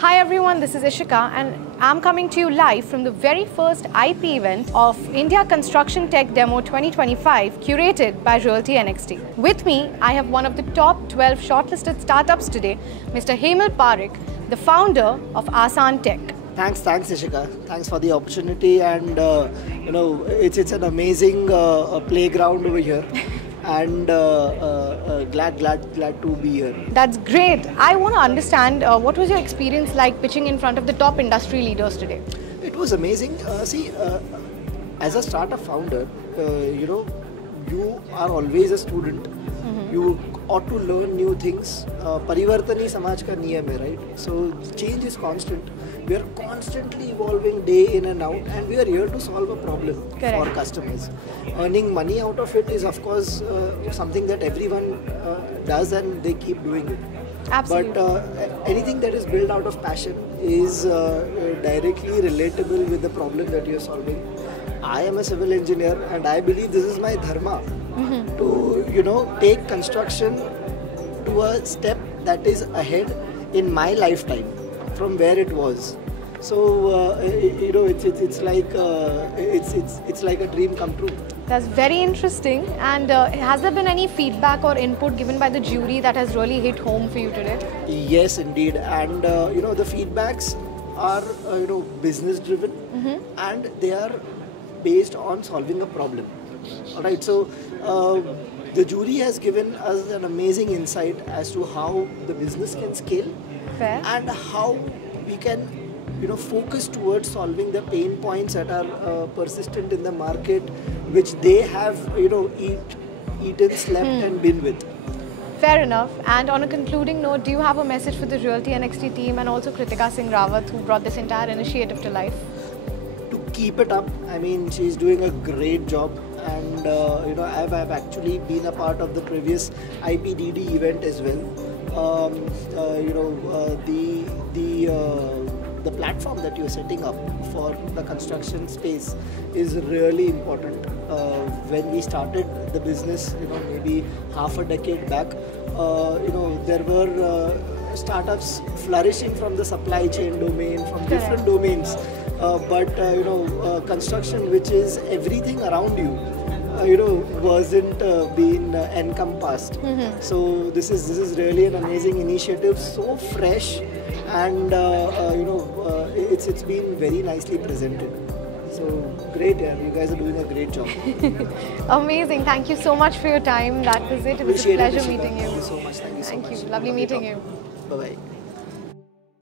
Hi everyone, this is Ishika and I'm coming to you live from the very first IP event of India Construction Tech Demo 2025 curated by Realty NXT. With me, I have one of the top 12 shortlisted startups today, Mr. Hemal Parekh, the founder of Asan Tech. Thanks Ishika. Thanks for the opportunity, and it's an amazing playground over here. And glad to be here. That's great. I want to understand what was your experience like pitching in front of the top industry leaders today? It was amazing. As a startup founder, you are always a student. You ought to learn new things. Parivartan hi samaj ka niyam hai, right? So change is constant. We are constantly evolving day in and out, and we are here to solve a problem for customers. Earning money out of it is, of course, something that everyone does, and they keep doing it. Absolutely. But anything that is built out of passion is directly relatable with the problem that you are solving. I am a civil engineer, and I believe this is my dharma to take construction to a step that is ahead in my lifetime from where it was. So it's like a dream come true. That's very interesting. And has there been any feedback or input given by the jury that has really hit home for you today? Yes, indeed. And the feedbacks are business driven, and they are based on solving a problem. All right. So the jury has given us an amazing insight as to how the business can scale. Fair. And how we can focus towards solving the pain points that are persistent in the market, which they have eaten, slept and been with. Fair enough. And on a concluding note, do you have a message for the Realty NXT team and also Kritika Singh Rawat, who brought this entire initiative to life? To keep it up. I mean, she's doing a great job, and I've actually been a part of the previous IPDD event as well. The platform that you're setting up for the construction space is really important. When we started the business, maybe half a decade back, there were startups flourishing from the supply chain domain, from different domains. But construction, which is everything around you, wasn't being encompassed. So this is really an amazing initiative, so fresh, and it's been very nicely presented. So great, yeah, you guys are doing a great job. Amazing. Thank you so much for your time. That was it. It was a pleasure meeting you. Thank you so much. Thank you so much. Lovely meeting you. Bye bye.